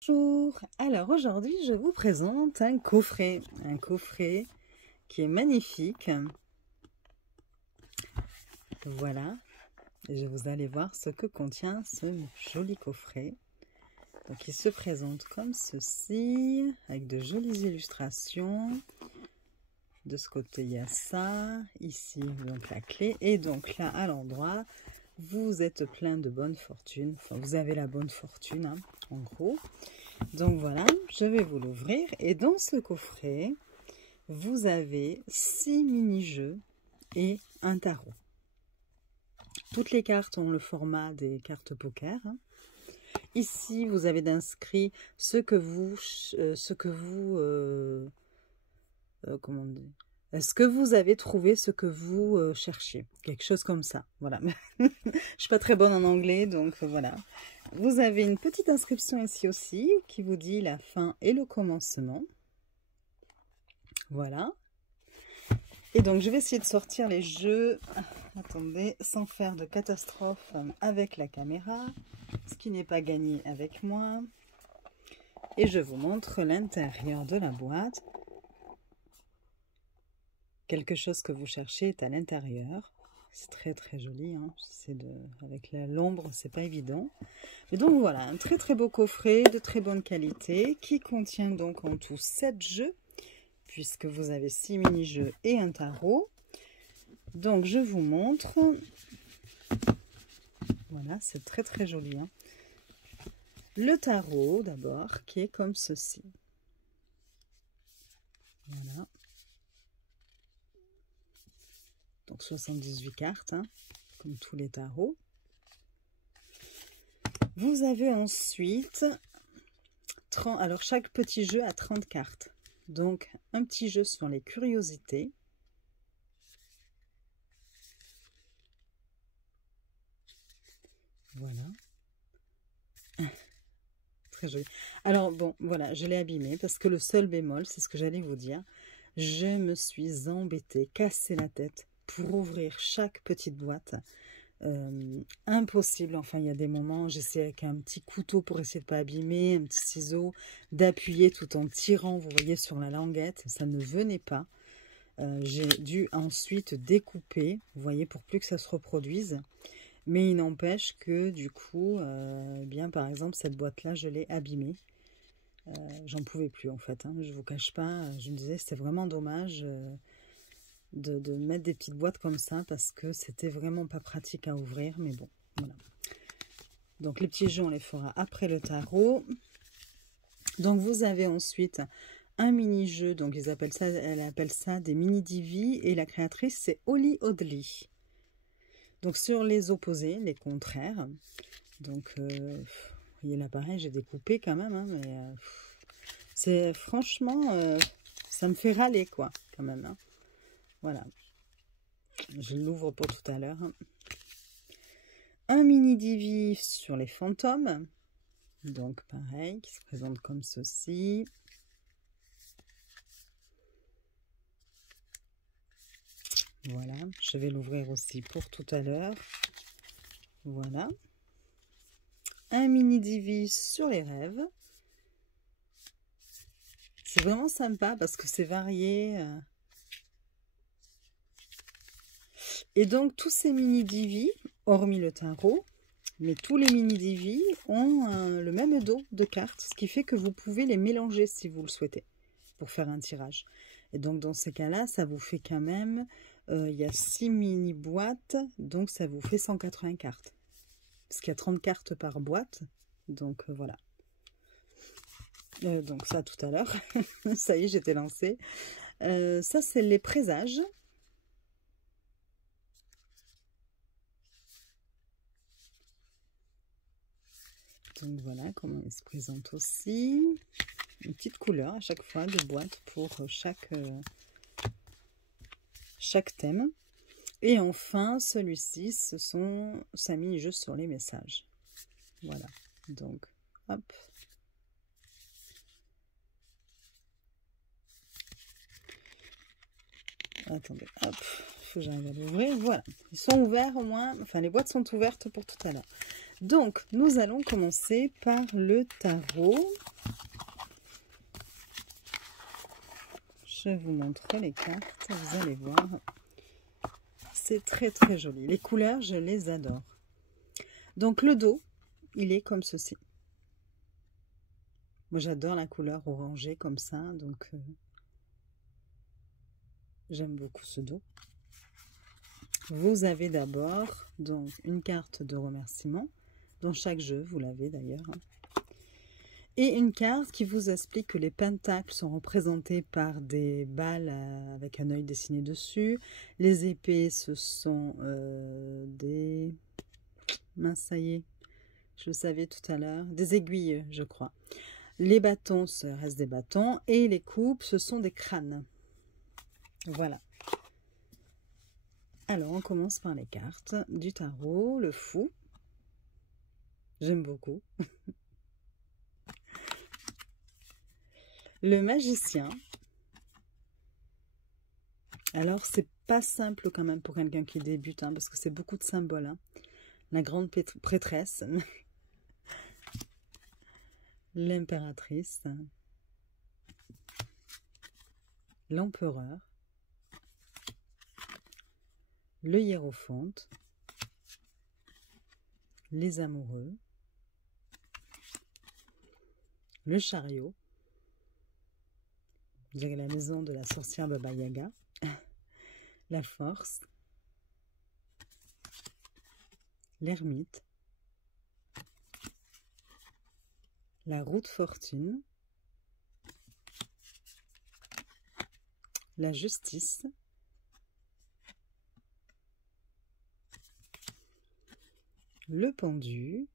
Bonjour, alors aujourd'hui je vous présente un coffret qui est magnifique. Voilà, et vous allez voir ce que contient ce joli coffret. Donc il se présente comme ceci, avec de jolies illustrations. De ce côté il y a ça, ici donc la clé, et donc là à l'endroit vous êtes plein de bonne fortune, enfin vous avez la bonne fortune hein, en gros. Donc voilà, je vais vous l'ouvrir et dans ce coffret, vous avez 6 mini-jeux et un tarot. Toutes les cartes ont le format des cartes poker. Ici, vous avez d'inscrit ce que vous avez trouvé, ce que vous cherchiez. Quelque chose comme ça. Voilà. Je suis pas très bonne en anglais, donc voilà. Vous avez une petite inscription ici aussi qui vous dit la fin et le commencement. Voilà. Et donc, je vais essayer de sortir les jeux, attendez, sans faire de catastrophe avec la caméra, ce qui n'est pas gagné avec moi. Et je vous montre l'intérieur de la boîte. Quelque chose que vous cherchez est à l'intérieur. C'est très très joli, hein. Avec l'ombre, c'est pas évident. Et donc voilà, un très très beau coffret de très bonne qualité qui contient donc en tout 7 jeux, puisque vous avez 6 mini-jeux et un tarot. Donc je vous montre. Voilà, c'est très très joli, hein. Le tarot d'abord, qui est comme ceci. Voilà. Donc 78 cartes, hein, comme tous les tarots. Vous avez ensuite 30, alors chaque petit jeu a 30 cartes. Donc un petit jeu sur les curiosités. Voilà. Très joli. Alors bon, voilà, je l'ai abîmé parce que le seul bémol, c'est ce que j'allais vous dire. Je me suis embêtée, cassé la tête pour ouvrir chaque petite boîte. Impossible, enfin il y a des moments, j'essaie avec un petit couteau pour essayer de ne pas abîmer, un petit ciseau, d'appuyer tout en tirant, vous voyez, sur la languette, ça ne venait pas. J'ai dû ensuite découper, vous voyez, pour plus que ça se reproduise. Mais il n'empêche que du coup, bien par exemple, cette boîte-là, je l'ai abîmée. J'en pouvais plus en fait, hein, je vous cache pas, je me disais c'était vraiment dommage de mettre des petites boîtes comme ça parce que c'était vraiment pas pratique à ouvrir, mais bon, voilà. Donc les petits jeux, on les fera après le tarot. Donc vous avez ensuite un mini-jeu, donc elle appelle ça des mini-divis, et la créatrice c'est Holly Audley. Donc sur les opposés, les contraires, donc vous voyez là pareil, j'ai découpé quand même, hein, mais c'est franchement, ça me fait râler quoi, quand même, hein. Voilà, je l'ouvre pour tout à l'heure. Un mini divi sur les fantômes, donc pareil, qui se présente comme ceci. Voilà, je vais l'ouvrir aussi pour tout à l'heure. Voilà. Un mini divi sur les rêves. C'est vraiment sympa parce que c'est varié. Et donc tous ces mini divis, hormis le tarot, mais tous les mini divis ont le même dos de cartes, ce qui fait que vous pouvez les mélanger si vous le souhaitez pour faire un tirage. Et donc dans ces cas-là, ça vous fait quand même, il y a 6 mini boîtes, donc ça vous fait 180 cartes. Parce qu'il y a 30 cartes par boîte, donc voilà. Donc ça tout à l'heure, ça y est, j'étais lancée. Ça c'est les présages. Donc voilà comment il se présente aussi. Une petite couleur à chaque fois de boîte pour chaque thème. Et enfin, celui-ci, ce sont 5 mini-jeux sur les messages. Voilà, donc hop. Attendez, hop, il faut que j'arrive à l'ouvrir. Voilà, ils sont ouverts au moins, enfin les boîtes sont ouvertes pour tout à l'heure. Donc, nous allons commencer par le tarot. Je vous montre les cartes, vous allez voir. C'est très très joli. Les couleurs, je les adore. Donc, le dos, il est comme ceci. Moi, j'adore la couleur orangée comme ça, donc j'aime beaucoup ce dos. Vous avez d'abord donc une carte de remerciement, dans chaque jeu, vous l'avez d'ailleurs. Et une carte qui vous explique que les pentacles sont représentés par des balles avec un œil dessiné dessus. Les épées, ce sont des... Mince, ça y est, je le savais tout à l'heure. Des aiguilles, je crois. Les bâtons, ce reste des bâtons. Et les coupes, ce sont des crânes. Voilà. Alors, on commence par les cartes du tarot. Le fou. J'aime beaucoup. Le magicien. Alors, c'est pas simple quand même pour quelqu'un qui débute, hein, parce que c'est beaucoup de symboles. Hein. La grande prêtresse. L'impératrice. L'empereur. Le hiérophante. Les amoureux. Le chariot. Je dirais la maison de la sorcière Baba Yaga. La force. L'ermite. La roue de fortune. La justice. Le pendu.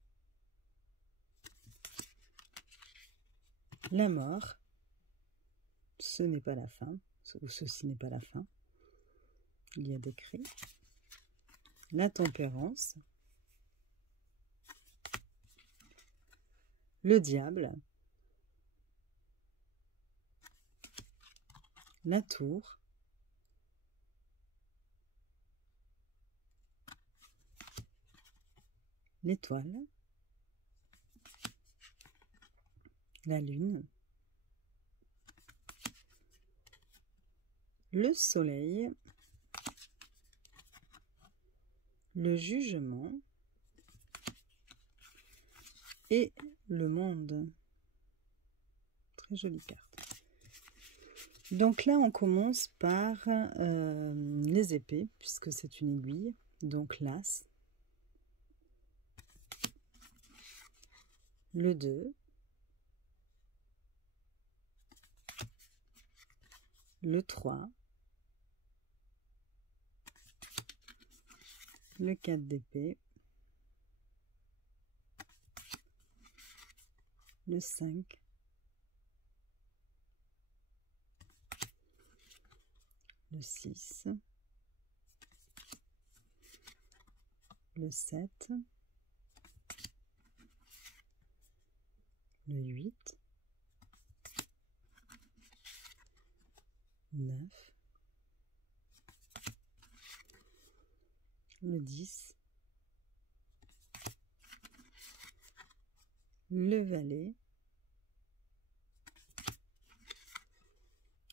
La mort. Ce n'est pas la fin, ou ceci n'est pas la fin. Il y a des cris. La tempérance. Le diable. La tour. L'étoile. La lune. Le soleil. Le jugement. Et le monde. Très jolie carte. Donc là, on commence par les épées, puisque c'est une aiguille. Donc l'as. Le 2. Le 3. Le 4 d'épée. Le 5. Le 6. Le 7. Le 8. 9. Le 10. Le valet.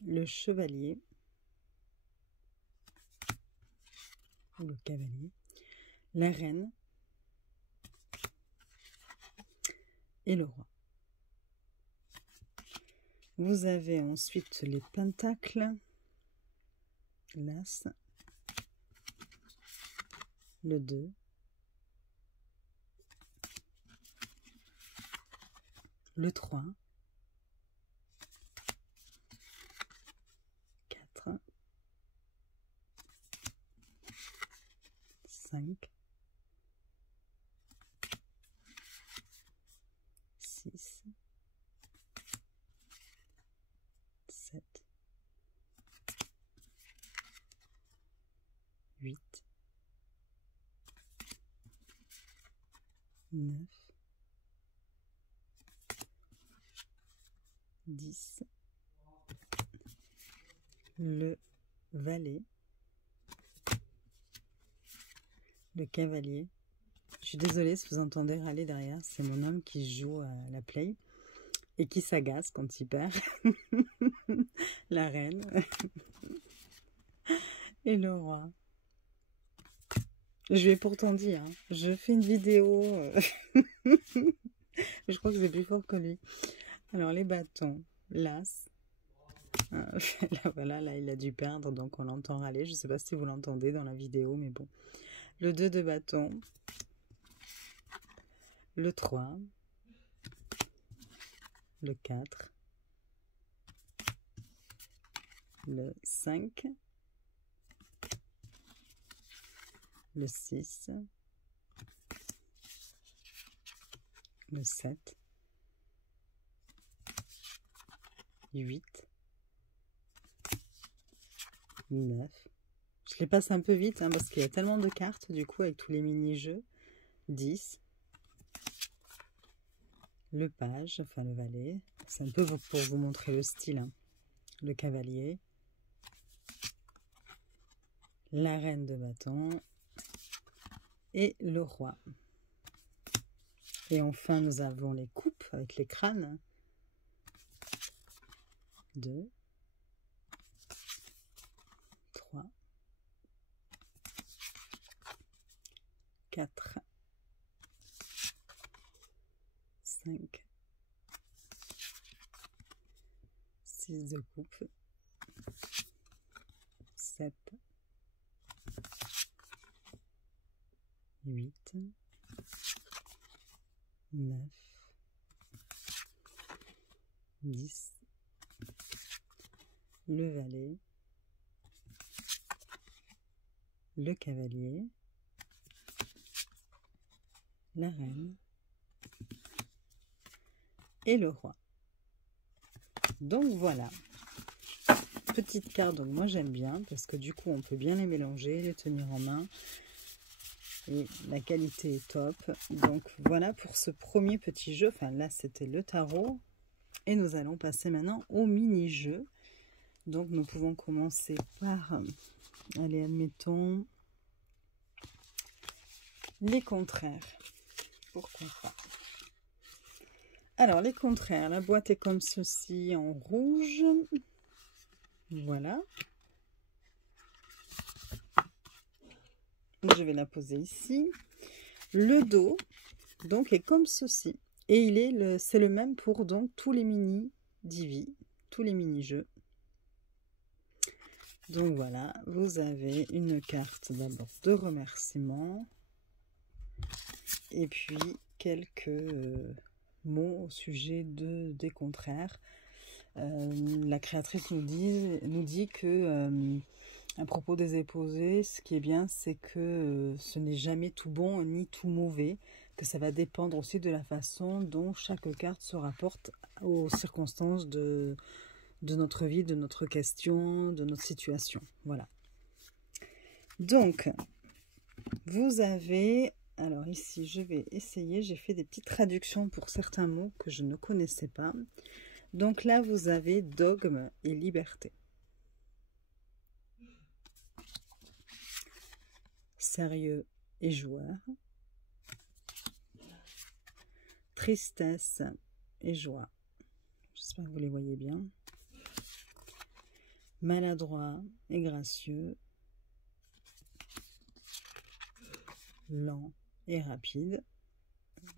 Le chevalier. Ou le cavalier. La reine. Et le roi. Vous avez ensuite les pentacles, l'as, le 2, le 3, 4, 5, 6, 7, 8, 9, 10, le valet, le cavalier, Je suis désolée si vous entendez râler derrière, c'est mon homme qui joue à la play et qui s'agace quand il perd. La reine et le roi. Je lui ai pourtant dit, hein, je fais une vidéo. Je crois que c'est plus fort que lui. Alors les bâtons, l'as. Là, voilà, là il a dû perdre, donc on l'entend râler. Je ne sais pas si vous l'entendez dans la vidéo, mais bon. Le 2 de bâton. Le 3. Le 4. Le 5. Le 6. Le 7. 8. 9. Je les passe un peu vite hein, parce qu'il y a tellement de cartes du coup avec tous les mini-jeux. 10. Le page, enfin le valet. C'est un peu pour vous montrer le style. Hein. Le cavalier. La reine de bâton. Et le roi. Et enfin nous avons les coupes avec les crânes. 2. 3. 4. 5. 6 de coupe. 7. 8. 9. 10. Le valet. Le cavalier. La reine. Et le roi. Donc voilà. Petite carte, donc moi j'aime bien parce que du coup on peut bien les mélanger, les tenir en main. Et la qualité est top. Donc voilà pour ce premier petit jeu. Enfin là c'était le tarot. Et nous allons passer maintenant au mini-jeu. Donc nous pouvons commencer par, allez admettons, les contraires. Pourquoi pas. Alors les contraires, la boîte est comme ceci en rouge. Voilà. Je vais la poser ici. Le dos, donc, est comme ceci. Et c'est le même pour donc tous les mini divis, tous les mini-jeux. Donc voilà, vous avez une carte d'abord de remerciement. Et puis quelques mots au sujet des contraires. La créatrice nous dit que à propos des opposés, ce qui est bien, c'est que ce n'est jamais tout bon ni tout mauvais, que ça va dépendre aussi de la façon dont chaque carte se rapporte aux circonstances de notre vie, de notre question, de notre situation. Voilà. Donc, vous avez... Alors ici, je vais essayer, j'ai fait des petites traductions pour certains mots que je ne connaissais pas. Donc là, vous avez dogme et liberté. Sérieux et joueur. Tristesse et joie. J'espère que vous les voyez bien. Maladroit et gracieux. Lent et rapide.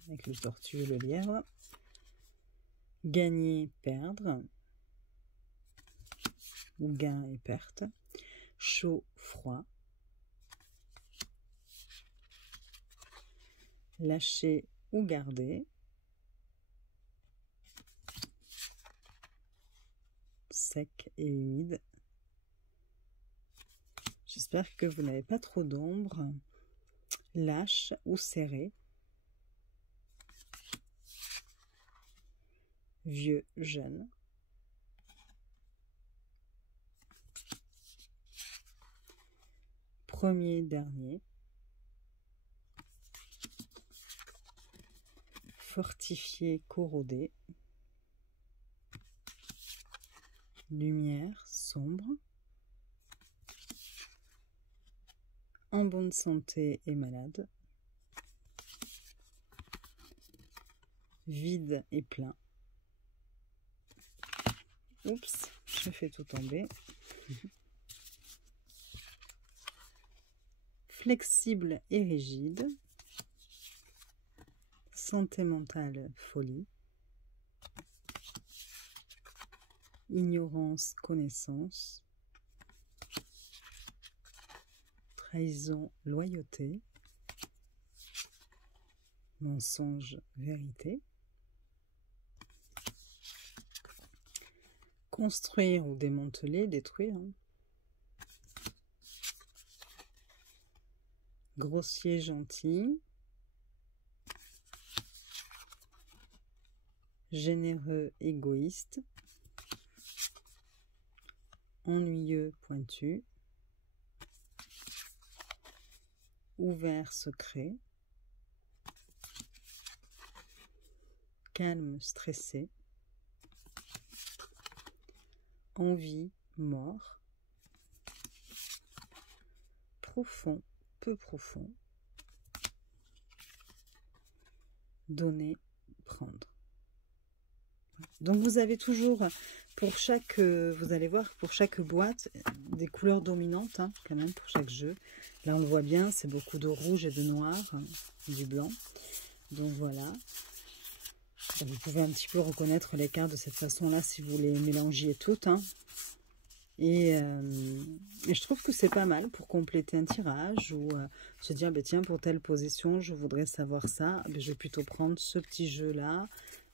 Avec le tortue et le lièvre. Gagner, perdre. Ou gain et perte. Chaud, froid. Lâcher ou garder. Sec et humide. J'espère que vous n'avez pas trop d'ombre. Lâche ou serré. Vieux, jeune. Premier, dernier. Fortifié, corrodé. Lumière, sombre. En bonne santé et malade. vide et plein. Oups, je fais tout tomber. Flexible et rigide. Santé mentale, folie. Ignorance, connaissance. Trahison, loyauté. Mensonge, vérité. Construire ou démanteler, détruire. Grossier, gentil. Généreux, égoïste. Ennuyeux, pointu. Ouvert, secret. Calme, stressé. Envie, mort. Profond, peu profond. Donner, prendre. Donc vous avez toujours, pour chaque, vous allez voir, pour chaque boîte, des couleurs dominantes, hein, quand même, pour chaque jeu. Là, on le voit bien, c'est beaucoup de rouge et de noir, hein, du blanc. Donc voilà. Vous pouvez un petit peu reconnaître les cartes de cette façon-là si vous les mélangiez toutes. Hein. Et je trouve que c'est pas mal pour compléter un tirage ou se dire, bah, tiens, pour telle position, je voudrais savoir ça. Bah, je vais plutôt prendre ce petit jeu-là.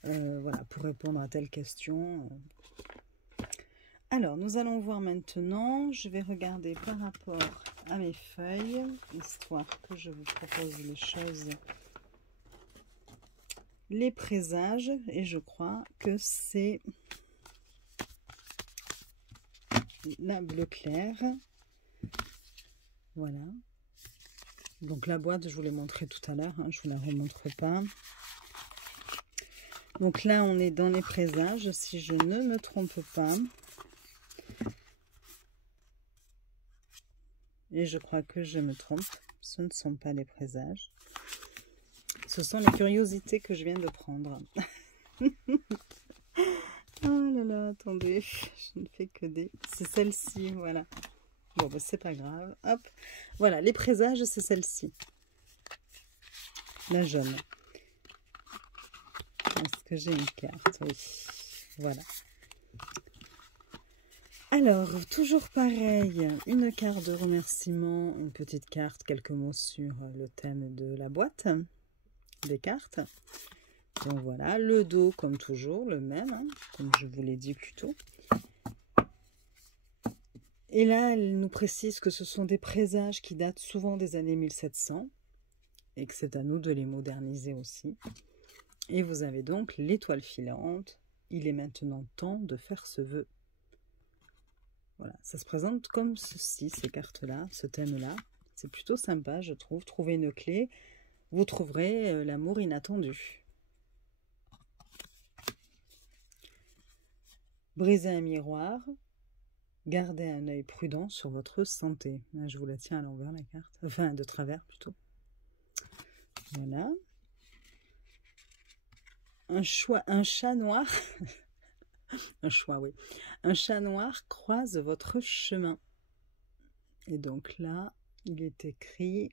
Voilà, pour répondre à telle question. Alors, nous allons voir maintenant. Je vais regarder par rapport à mes feuilles, histoire que je vous propose les choses, les présages. Et je crois que c'est la bleu clair. Voilà. Donc la boîte, je vous l'ai montré tout à l'heure. Hein, je ne vous la remontre pas. Donc là, on est dans les présages, si je ne me trompe pas. Et je crois que je me trompe. Ce ne sont pas les présages. Ce sont les curiosités que je viens de prendre. Oh là là, attendez. Je ne fais que des... C'est celle-ci, voilà. Bon, bah, c'est pas grave. Hop. Voilà, les présages, c'est celle-ci. La jaune. Est-ce que j'ai une carte? Oui. Voilà. Alors, toujours pareil, une carte de remerciement, une petite carte, quelques mots sur le thème de la boîte des cartes. Donc voilà, le dos comme toujours, le même, hein, comme je vous l'ai dit plus tôt. Et là, elle nous précise que ce sont des présages qui datent souvent des années 1700 et que c'est à nous de les moderniser aussi. Et vous avez donc l'étoile filante. Il est maintenant temps de faire ce vœu. Voilà, ça se présente comme ceci, ces cartes-là, ce thème-là. C'est plutôt sympa, je trouve. Trouvez une clé, vous trouverez l'amour inattendu. Brisez un miroir. Gardez un œil prudent sur votre santé. Là, je vous la tiens à l'envers, la carte. Enfin, de travers, plutôt. Voilà. Un chat noir, un chat noir croise votre chemin. Et donc là, il est écrit,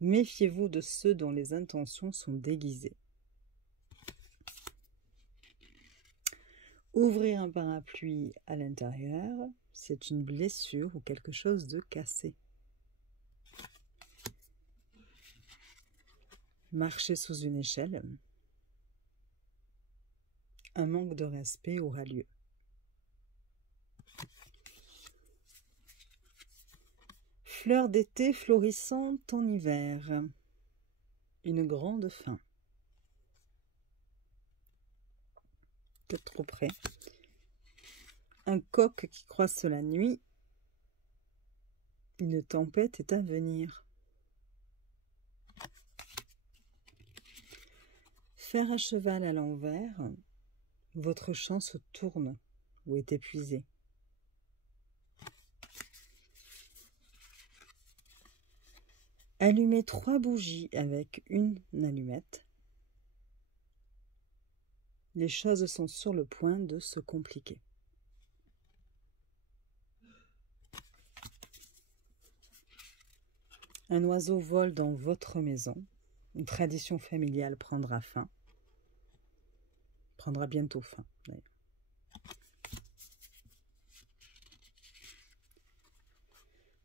méfiez-vous de ceux dont les intentions sont déguisées. Ouvrir un parapluie à l'intérieur, c'est une blessure ou quelque chose de cassé. Marcher sous une échelle. Un manque de respect aura lieu. Fleurs d'été florissantes en hiver. Une grande faim. Peut-être trop près. Un coq qui croisse la nuit. Une tempête est à venir. Faire à cheval à l'envers. Votre champ se tourne ou est épuisé. Allumer 3 bougies avec une allumette. Les choses sont sur le point de se compliquer. Un oiseau vole dans votre maison. Une tradition familiale prendra fin. Prendra bientôt fin, d'ailleurs.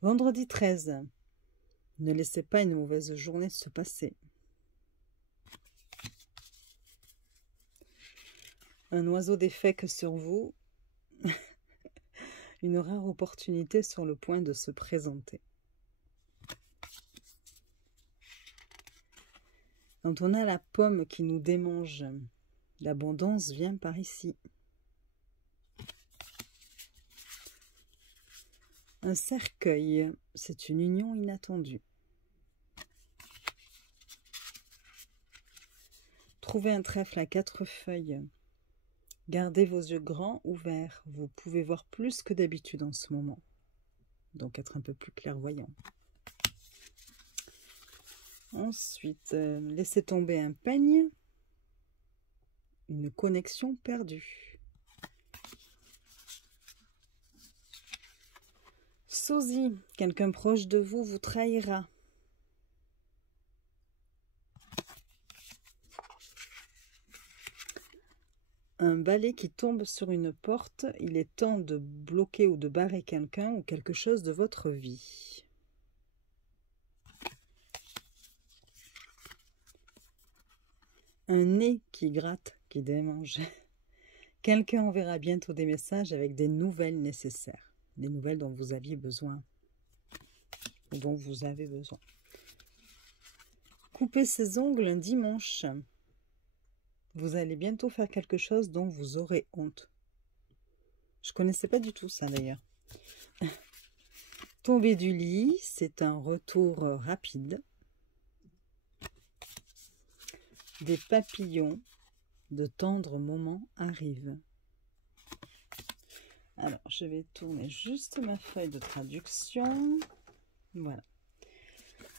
Vendredi 13. Ne laissez pas une mauvaise journée se passer. Un oiseau défèque sur vous. Une rare opportunité sur le point de se présenter. Quand on a la pomme qui nous démange, l'abondance vient par ici. Un cercueil, c'est une union inattendue. Trouvez un trèfle à 4 feuilles. Gardez vos yeux grands ouverts. Vous pouvez voir plus que d'habitude en ce moment. Donc être un peu plus clairvoyant. Ensuite, laissez tomber un peigne. Une connexion perdue. Sosie, quelqu'un proche de vous vous trahira. Un balai qui tombe sur une porte, il est temps de bloquer ou de barrer quelqu'un ou quelque chose de votre vie. Un nez qui gratte, qui démange. Quelqu'un enverra bientôt des messages avec des nouvelles nécessaires. Des nouvelles dont vous aviez besoin. Ou dont vous avez besoin. Coupez ses ongles un dimanche. Vous allez bientôt faire quelque chose dont vous aurez honte. Je ne connaissais pas du tout ça d'ailleurs. Tomber du lit, c'est un retour rapide. Des papillons, de tendres moments arrivent. Alors, je vais tourner juste ma feuille de traduction. Voilà.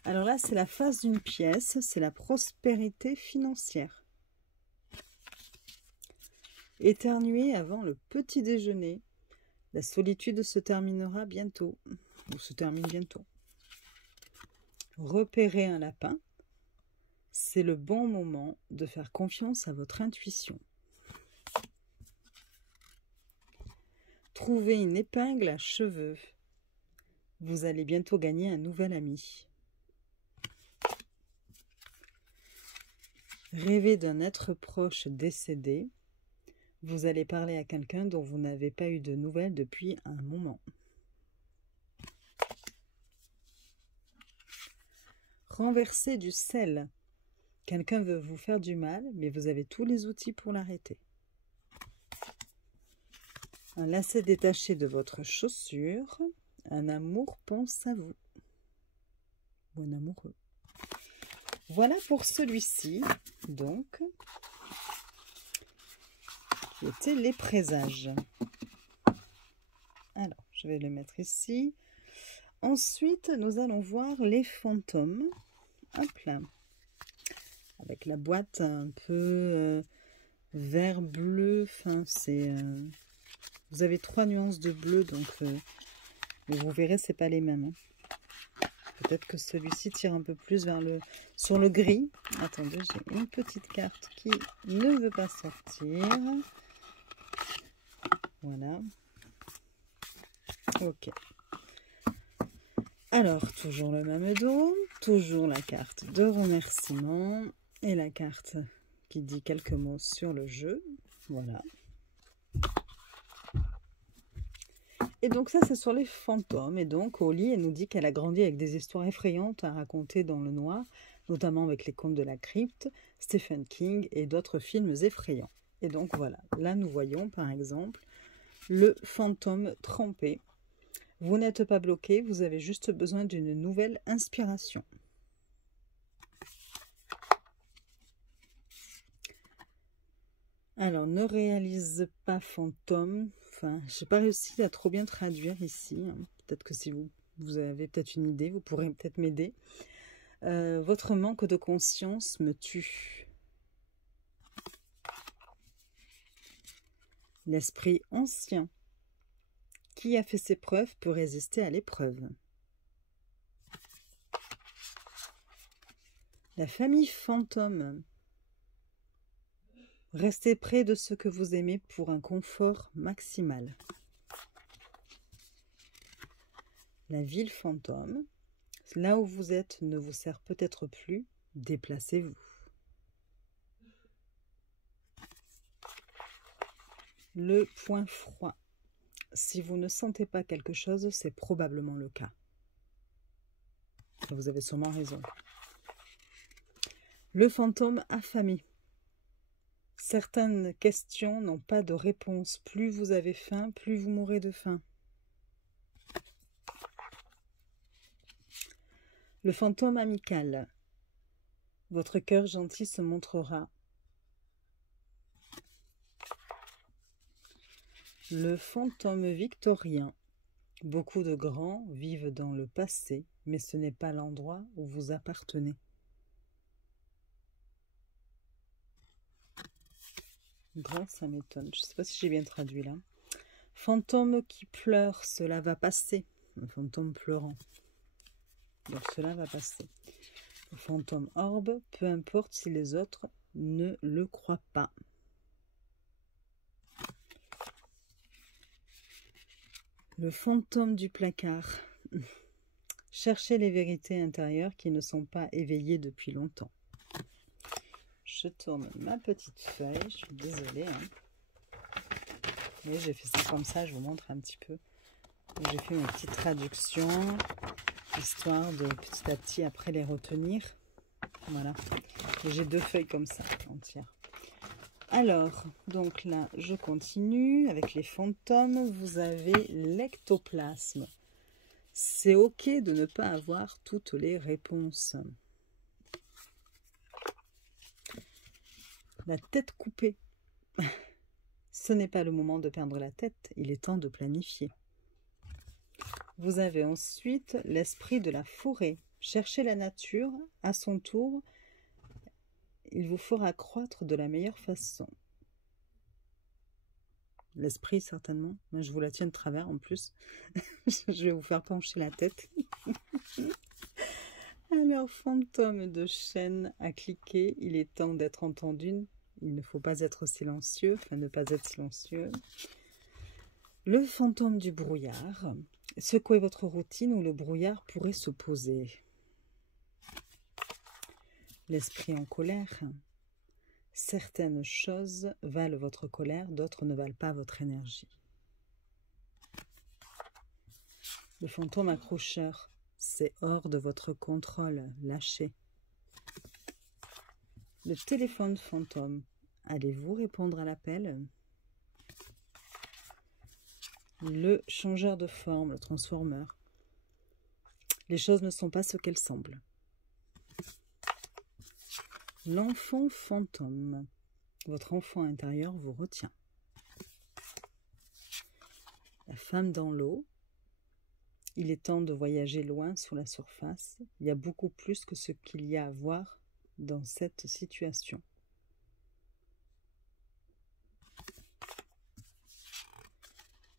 Alors là, c'est la face d'une pièce, c'est la prospérité financière. Éternuer avant le petit déjeuner. La solitude se terminera bientôt, ou se termine bientôt. Repérer un lapin. C'est le bon moment de faire confiance à votre intuition. Trouver une épingle à cheveux. Vous allez bientôt gagner un nouvel ami. Rêver d'un être proche décédé. Vous allez parler à quelqu'un dont vous n'avez pas eu de nouvelles depuis un moment. Renverser du sel. Quelqu'un veut vous faire du mal, mais vous avez tous les outils pour l'arrêter. Un lacet détaché de votre chaussure. Un amour pense à vous. Ou un amoureux. Voilà pour celui-ci, donc, qui était les présages. Alors, je vais le mettre ici. Ensuite, nous allons voir les fantômes. Hop là. Avec la boîte un peu vert bleu. Enfin, c'est. Vous avez 3 nuances de bleu, donc vous verrez, c'est pas les mêmes. Hein. Peut-être que celui-ci tire un peu plus vers sur le gris. Attendez, j'ai une petite carte qui ne veut pas sortir. Voilà. Ok. Alors, toujours le même dos, toujours la carte de remerciement et la carte qui dit quelques mots sur le jeu. Voilà. Et donc ça, c'est sur les fantômes. Et donc, Oli, elle nous dit qu'elle a grandi avec des histoires effrayantes à raconter dans le noir, notamment avec les contes de la crypte, Stephen King et d'autres films effrayants. Et donc, voilà. Là, nous voyons, par exemple, le fantôme trempé. Vous n'êtes pas bloqué, vous avez juste besoin d'une nouvelle inspiration. Alors, ne réalise pas fantôme. Enfin, je n'ai pas réussi à trop bien traduire ici. Peut-être que si vous avez peut-être une idée, vous pourrez peut-être m'aider. Votre manque de conscience me tue. L'esprit ancien qui a fait ses preuves peut résister à l'épreuve. La famille fantôme. Restez près de ceux que vous aimez pour un confort maximal. La ville fantôme. Là où vous êtes ne vous sert peut-être plus. Déplacez-vous. Le point froid. Si vous ne sentez pas quelque chose, c'est probablement le cas. Et vous avez sûrement raison. Le fantôme affamé. Certaines questions n'ont pas de réponse. Plus vous avez faim, plus vous mourrez de faim. Le fantôme amical. Votre cœur gentil se montrera. Le fantôme victorien. Beaucoup de grands vivent dans le passé, mais ce n'est pas l'endroit où vous appartenez. Grand, ça m'étonne. Je ne sais pas si j'ai bien traduit là. Fantôme qui pleure, cela va passer. Un fantôme pleurant. Donc cela va passer. Le fantôme orbe, peu importe si les autres ne le croient pas. Le fantôme du placard. Cherchez les vérités intérieures qui ne sont pas éveillées depuis longtemps. Je tourne ma petite feuille, je suis désolée. Mais j'ai fait ça comme ça, je vous montre un petit peu. J'ai fait mes petites traductions, histoire de petit à petit après les retenir. Voilà. J'ai 2 feuilles comme ça, entières. Alors, donc là, je continue avec les fantômes. Vous avez l'ectoplasme. C'est ok de ne pas avoir toutes les réponses. La tête coupée. Ce n'est pas le moment de perdre la tête, il est temps de planifier. Vous avez ensuite l'esprit de la forêt. Cherchez la nature, à son tour, il vous fera croître de la meilleure façon. L'esprit, certainement. Moi, je vous la tiens de travers, en plus. Je vais vous faire pencher la tête. Alors, fantôme de chêne à cliquer. Il est temps d'être entendu. Il ne faut pas être silencieux. Enfin, ne pas être silencieux. Le fantôme du brouillard. Secouez votre routine où le brouillard pourrait se poser. L'esprit en colère. Certaines choses valent votre colère, d'autres ne valent pas votre énergie. Le fantôme accrocheur, c'est hors de votre contrôle, lâchez. Le téléphone fantôme, allez-vous répondre à l'appel? Le changeur de forme, le transformeur. Les choses ne sont pas ce qu'elles semblent. L'enfant fantôme. Votre enfant intérieur vous retient. La femme dans l'eau. Il est temps de voyager loin sous la surface. Il y a beaucoup plus que ce qu'il y a à voir dans cette situation.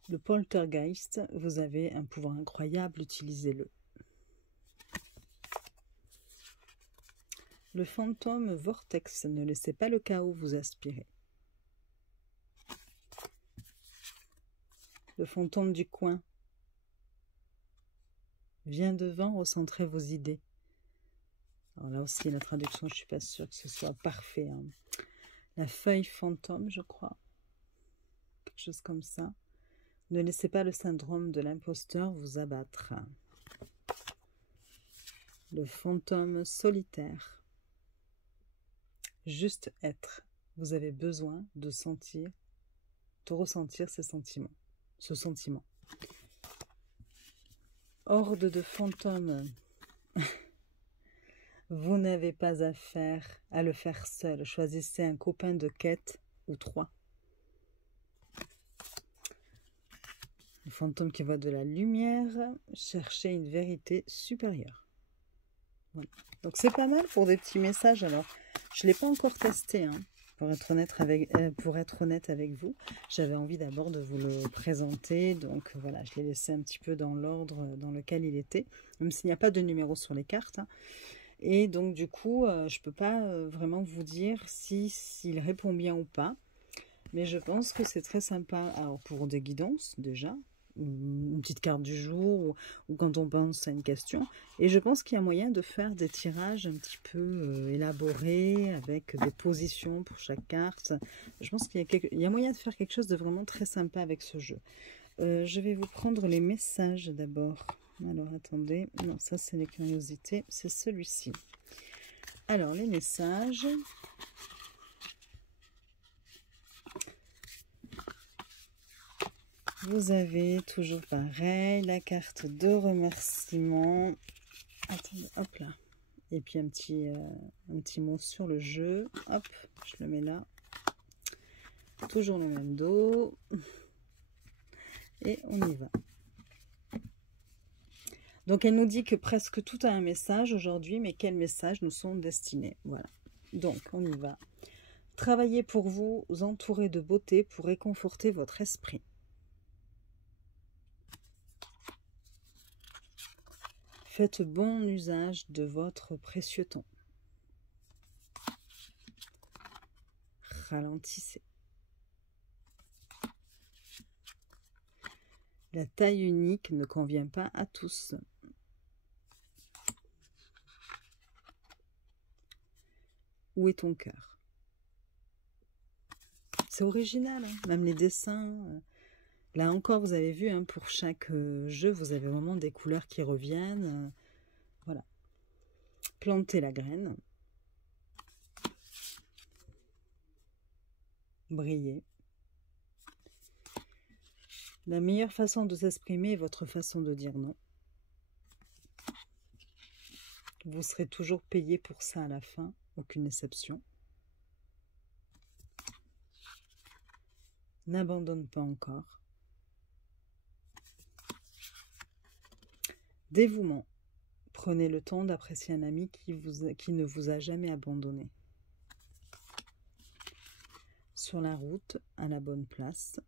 Le poltergeist, vous avez un pouvoir incroyable, utilisez-le. Le fantôme vortex, ne laissez pas le chaos vous aspirer. Le fantôme du coin. Viens devant, recentrez vos idées. Alors là aussi, la traduction, je ne suis pas sûre que ce soit parfait. Hein. La feuille fantôme, je crois. Quelque chose comme ça. Ne laissez pas le syndrome de l'imposteur vous abattre. Le fantôme solitaire. Juste être. Vous avez besoin de sentir, de ressentir ces sentiments, ce sentiment. Horde de fantômes. Vous n'avez pas affaire à le faire seul. Choisissez un copain de quête ou 3. Le fantôme qui voit de la lumière. Cherchez une vérité supérieure. Voilà. Donc c'est pas mal pour des petits messages. Alors, je ne l'ai pas encore testé. Hein. pour être honnête avec vous. J'avais envie d'abord de vous le présenter. Donc voilà, je l'ai laissé un petit peu dans l'ordre dans lequel il était. Même s'il n'y a pas de numéro sur les cartes. Hein. Et donc du coup, je ne peux pas vraiment vous dire s'il répond bien ou pas. Mais je pense que c'est très sympa alors pour des guidances déjà. Une petite carte du jour ou quand on pense à une question. Et je pense qu'il y a moyen de faire des tirages un petit peu élaborés avec des positions pour chaque carte. Je pense qu'il y a moyen de faire quelque chose de vraiment très sympa avec ce jeu. Je vais vous prendre les messages d'abord. Alors attendez, non ça c'est les curiosités, c'est celui-ci. Alors les messages... Vous avez toujours pareil, la carte de remerciement. Attendez, hop là. Et puis un petit mot sur le jeu. Hop, je le mets là. Toujours le même dos. Et on y va. Donc elle nous dit que presque tout a un message aujourd'hui, mais quels messages nous sont destinés. Voilà. Donc on y va. Travaillez pour vous entourer de beauté pour réconforter votre esprit. Faites bon usage de votre précieux temps. Ralentissez. La taille unique ne convient pas à tous. Où est ton cœur? C'est original, hein, même les dessins. Là encore, vous avez vu, hein, pour chaque jeu, vous avez vraiment des couleurs qui reviennent. Voilà. Plantez la graine. Brillez. La meilleure façon de s'exprimer est votre façon de dire non. Vous serez toujours payé pour ça à la fin, aucune exception. N'abandonne pas encore. Dévouement. Prenez le temps d'apprécier un ami qui ne vous a jamais abandonné. Sur la route, à la bonne place.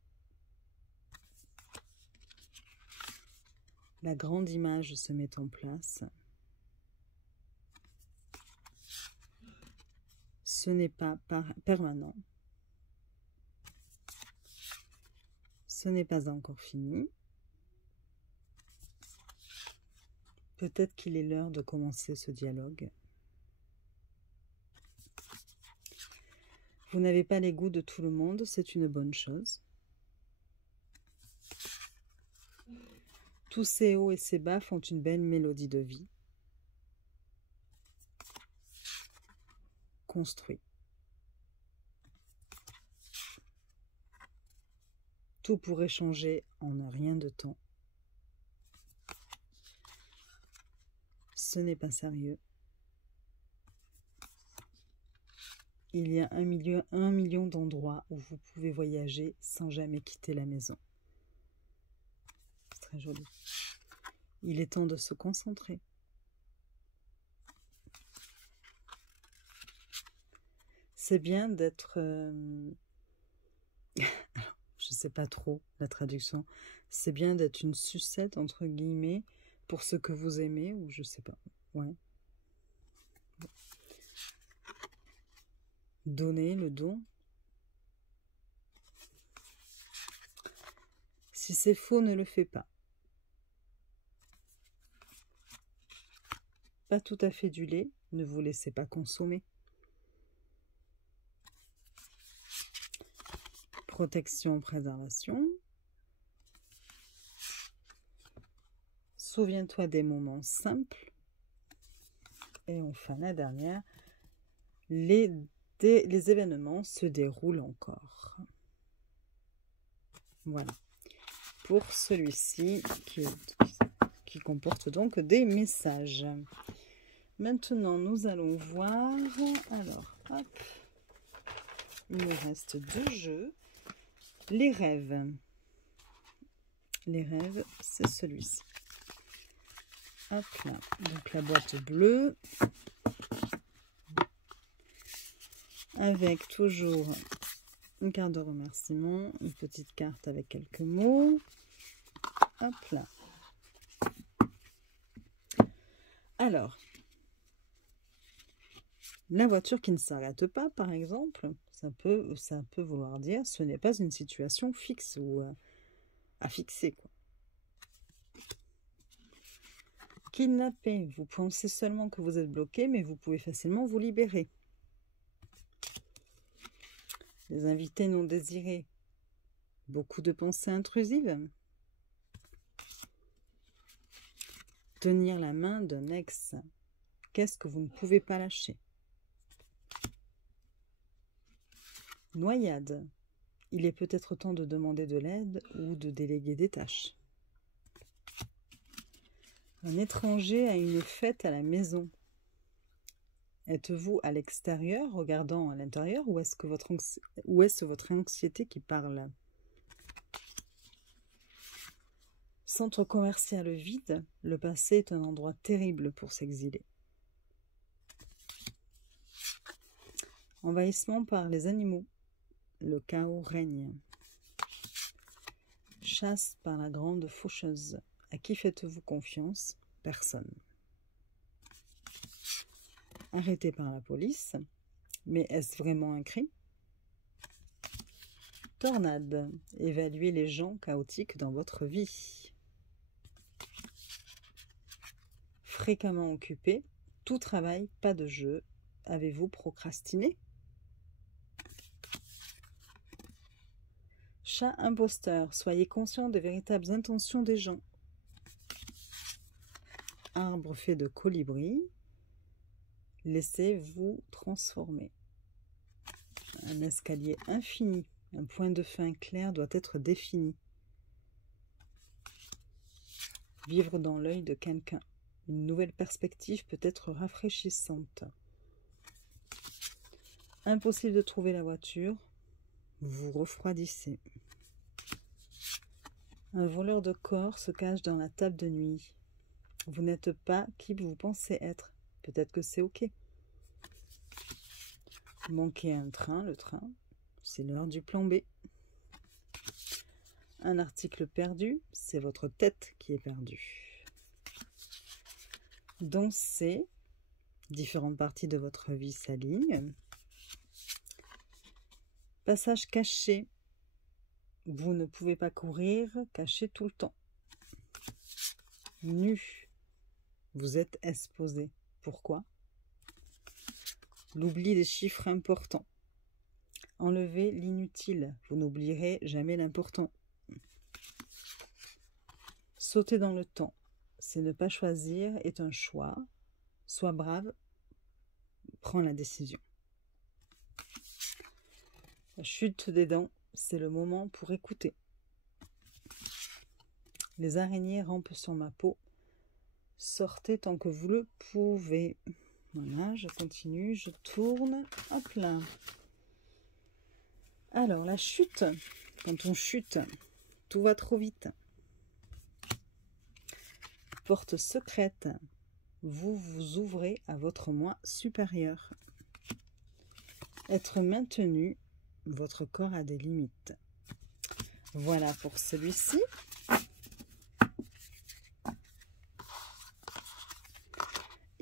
La grande image se met en place. Ce n'est pas permanent. Ce n'est pas encore fini. Peut-être qu'il est l'heure de commencer ce dialogue. Vous n'avez pas les goûts de tout le monde, c'est une bonne chose. Tous ces hauts et ces bas font une belle mélodie de vie. Construit. Tout pourrait changer en un rien de temps. Ce n'est pas sérieux. Il y a un million d'endroits où vous pouvez voyager sans jamais quitter la maison. C'est très joli. Il est temps de se concentrer. C'est bien d'être... je ne sais pas trop la traduction. C'est bien d'être une sucette, entre guillemets, pour ce que vous aimez, ou je sais pas. Ouais. Donner le don. Si c'est faux, ne le fais pas. Pas tout à fait du lait, ne vous laissez pas consommer. Protection, préservation. Souviens-toi des moments simples. Et enfin, la dernière, les événements se déroulent encore. Voilà. Pour celui-ci qui comporte donc des messages. Maintenant, nous allons voir. Alors, hop. Il nous reste 2 jeux. Les rêves. Les rêves, c'est celui-ci. Hop là. Donc la boîte bleue. avec toujours une carte de remerciement, une petite carte avec quelques mots. Hop là. Alors, la voiture qui ne s'arrête pas, par exemple, ça peut vouloir dire ce n'est pas une situation fixe ou à fixer, quoi. Kidnappé, vous pensez seulement que vous êtes bloqué, mais vous pouvez facilement vous libérer. Les invités non désirés, beaucoup de pensées intrusives. Tenir la main d'un ex, qu'est-ce que vous ne pouvez pas lâcher? Noyade, il est peut-être temps de demander de l'aide ou de déléguer des tâches. Un étranger a une fête à la maison. Êtes-vous à l'extérieur, regardant à l'intérieur, ou est-ce votre anxiété qui parle? Centre commercial vide, le passé est un endroit terrible pour s'exiler. Envahissement par les animaux, le chaos règne. Chasse par la grande faucheuse. À qui faites-vous confiance? Personne. Arrêté par la police. Mais est-ce vraiment un crime? Tornade. Évaluez les gens chaotiques dans votre vie. Fréquemment occupé. Tout travail, pas de jeu. Avez-vous procrastiné? Chat imposteur. Soyez conscient des véritables intentions des gens. Arbre fait de colibri. Laissez-vous transformer. Un escalier infini. Un point de fin clair doit être défini. Vivre dans l'œil de quelqu'un. Une nouvelle perspective peut être rafraîchissante. Impossible de trouver la voiture. Vous refroidissez. Un voleur de corps se cache dans la table de nuit. Vous n'êtes pas qui vous pensez être. Peut-être que c'est ok. Manquez un train, le train. C'est l'heure du plan B. Un article perdu, c'est votre tête qui est perdue. Dansez. Différentes parties de votre vie s'alignent. Passage caché. Vous ne pouvez pas courir caché tout le temps. Nu. Vous êtes exposé. Pourquoi? L'oubli des chiffres importants. Enlevez l'inutile. Vous n'oublierez jamais l'important. Sauter dans le temps. C'est ne pas choisir est un choix. Sois brave. Prends la décision. La chute des dents. C'est le moment pour écouter. Les araignées rampent sur ma peau. Sortez tant que vous le pouvez. Voilà, je continue, je tourne. Hop là. Alors, la chute. Quand on chute, tout va trop vite. Porte secrète. Vous vous ouvrez à votre moi supérieur. Être maintenu. Votre corps a des limites. Voilà pour celui-ci.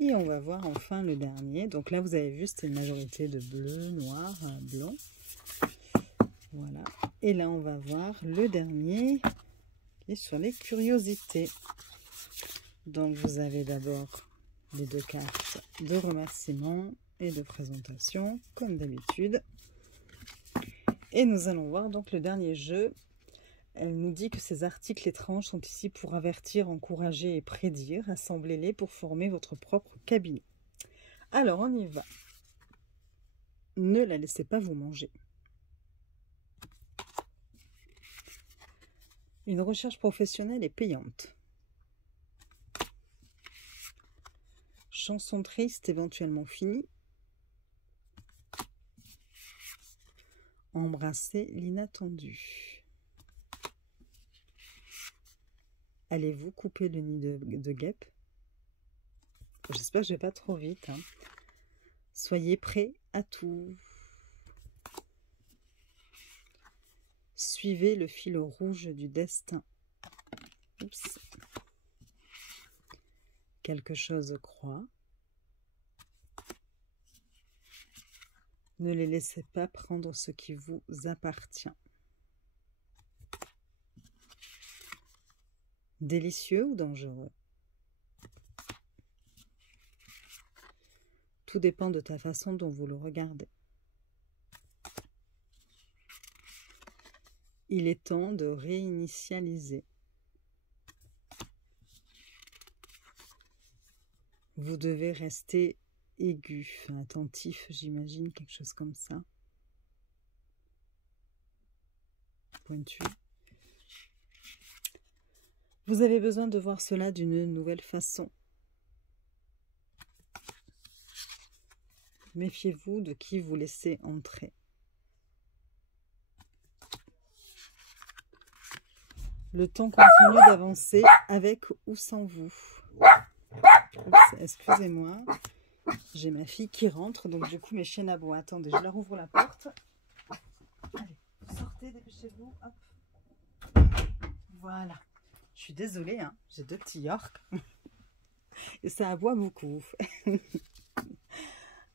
Et on va voir enfin le dernier. Donc là, vous avez vu, c'était une majorité de bleu, noir, blanc. Voilà. Et là, on va voir le dernier qui est sur les curiosités. Donc, vous avez d'abord les deux cartes de remerciement et de présentation, comme d'habitude. Et nous allons voir donc le dernier jeu. Elle nous dit que ces articles étranges sont ici pour avertir, encourager et prédire. Assemblez-les pour former votre propre cabinet. Alors, on y va. Ne la laissez pas vous manger. Une recherche professionnelle est payante. Chanson triste éventuellement finie. Embrasser l'inattendu. Allez-vous couper le nid de guêpe? J'espère que je ne vais pas trop vite. Soyez prêts à tout. suivez le fil rouge du destin. Oups. Quelque chose croît. Ne les laissez pas prendre ce qui vous appartient. Délicieux ou dangereux? Tout dépend de ta façon dont vous le regardez. Il est temps de réinitialiser. Vous devez rester aigu, attentif, j'imagine, quelque chose comme ça. Pointu. Vous avez besoin de voir cela d'une nouvelle façon. Méfiez-vous de qui vous laissez entrer. Le temps continue d'avancer avec ou sans vous. Excusez-moi. J'ai ma fille qui rentre, donc du coup mes chiennes aboient. Attendez, je leur ouvre la porte. Allez, vous sortez, dépêchez-vous. Hop. Voilà. Je suis désolée, hein, j'ai 2 petits Yorks. Et ça aboie beaucoup.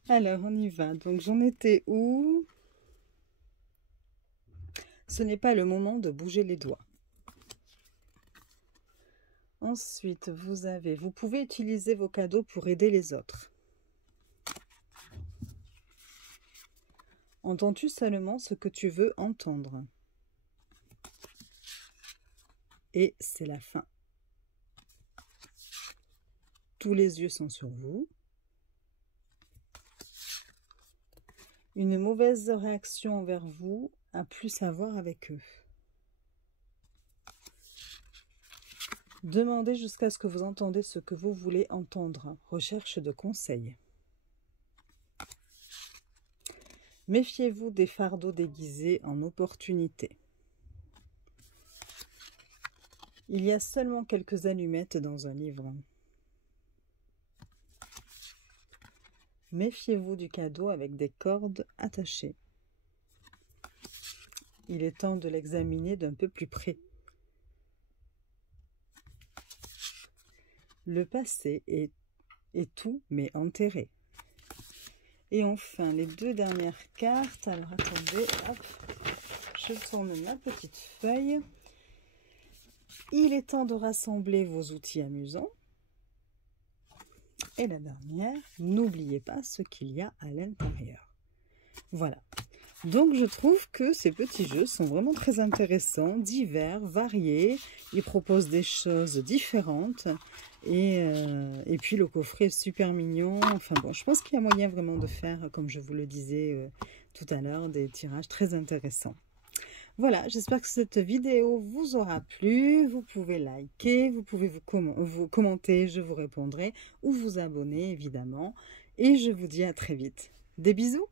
Alors, on y va. Donc, j'en étais où? Ce n'est pas le moment de bouger les doigts. Ensuite, vous pouvez utiliser vos cadeaux pour aider les autres. Entends-tu seulement ce que tu veux entendre? Et c'est la fin. Tous les yeux sont sur vous. Une mauvaise réaction envers vous a plus à voir avec eux. Demandez jusqu'à ce que vous entendez ce que vous voulez entendre. Recherche de conseils. Méfiez-vous des fardeaux déguisés en opportunités. Il y a seulement quelques allumettes dans un livre. Méfiez-vous du cadeau avec des cordes attachées. Il est temps de l'examiner d'un peu plus près. Le passé est tout, mais enterré. Et enfin, les 2 dernières cartes. Alors, attendez, hop, je tourne ma petite feuille. Il est temps de rassembler vos outils amusants. Et la dernière, n'oubliez pas ce qu'il y a à l'intérieur. Voilà. Donc, je trouve que ces petits jeux sont vraiment très intéressants, divers, variés. Ils proposent des choses différentes. Et puis, le coffret est super mignon. Enfin bon, je pense qu'il y a moyen vraiment de faire, comme je vous le disais tout à l'heure, des tirages très intéressants. Voilà, j'espère que cette vidéo vous aura plu. Vous pouvez liker, vous pouvez vous commenter, je vous répondrai, ou vous abonner évidemment. Et je vous dis à très vite. Des bisous!